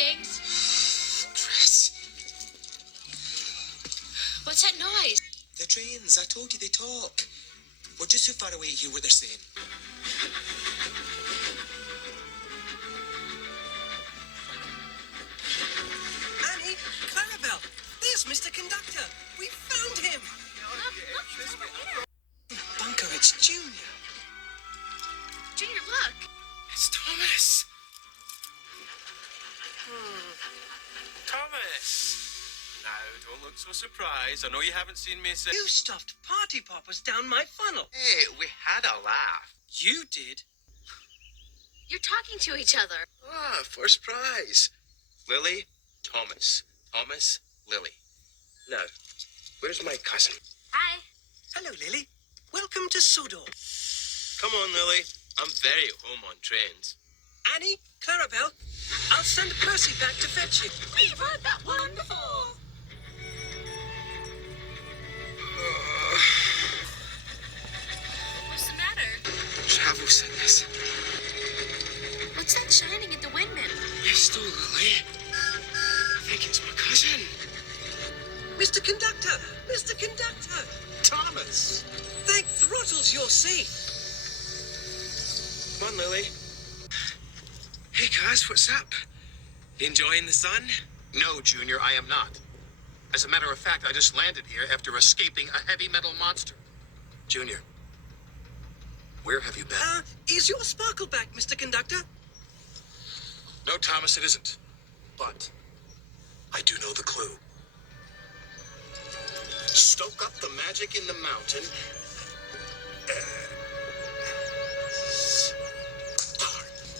things. Chris. What's that noise? The trains. I told you they talk. We're just too far away to hear what they're saying. Annie, Clarabelle, there's Mr. Conductor. We found him. Look, Bunker, it's Junior. Junior, look. It's Thomas. Thomas! Now, don't look so surprised. I know you haven't seen me since... You stuffed party poppers down my funnel. Hey, we had a laugh. You did? You're talking to each other. Ah, first prize. Lily, Thomas. Thomas, Lily. Now, where's my cousin? Hi. Hello, Lily. Welcome to Sodor. Come on, Lily. I'm very at home on trains. Annie, Clarabelle, I'll send Percy back to fetch you. We've heard that one before. What's the matter? Travel sickness. What's that shining at the windmill? Mr. Lily. I think it's my cousin. Mr. Conductor! Mr. Conductor! Thomas. Thank throttles you're safe. Come on, Lily. Hey, guys, what's up? You enjoying the sun? No, Junior, I am not. As a matter of fact, I just landed here after escaping a heavy metal monster. Junior, where have you been? Is your sparkle back, Mr. Conductor? No, Thomas, it isn't. But I do know the clue. Stoke up the magic in the mountain.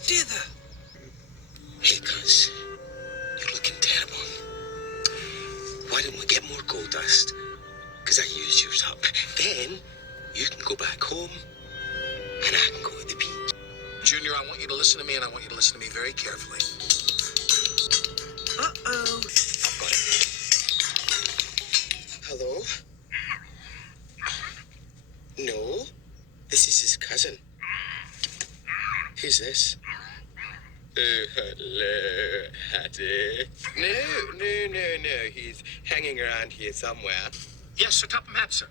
Dither. Hey, cuz. You're looking terrible. Why don't we get more gold dust? Because I used yours up. Then you can go back home and I can go to the beach. Junior, I want you to listen to me, and I want you to listen to me very carefully. Uh-oh. I've got it. Hello? No, this is his cousin. Who's this? Oh, hello, Hattie. No. He's hanging around here somewhere. Yes, atop a map, sir.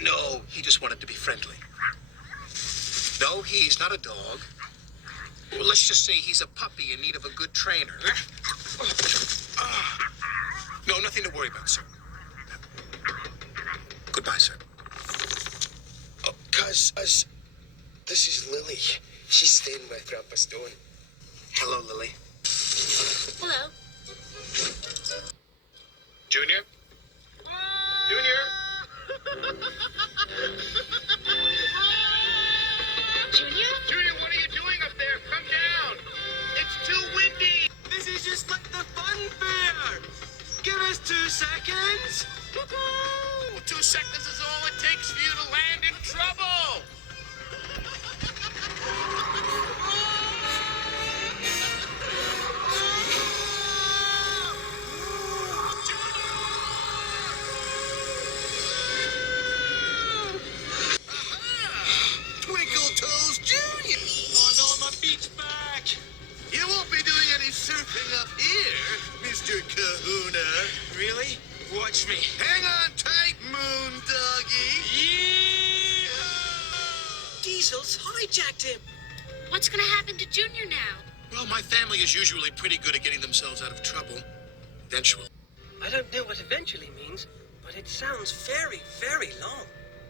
No, he just wanted to be friendly. No, he's not a dog. Well, let's just say he's a puppy in need of a good trainer. No, nothing to worry about, sir. Goodbye, sir. Oh, cuz, this is Lily. She's staying with Grandpa Stone. Hello, Lily. Hello. Junior? Junior? Junior? Junior, what are you doing up there? Come down. It's too windy. This is just like the fun fair. Give us 2 seconds. Woo-hoo! 2 seconds is all it takes for you to land in trouble. Twinkle Toes Jr. Oh no, my beach back. You won't be doing any surfing up here, Mr. Kahuna. Really? Watch me. Hang on tight, Moon Doggy. Yeah. Diesel's hijacked him. What's gonna happen to Junior now? Well, my family is usually pretty good at getting themselves out of trouble. Eventually. I don't know what eventually means, but it sounds very, very long.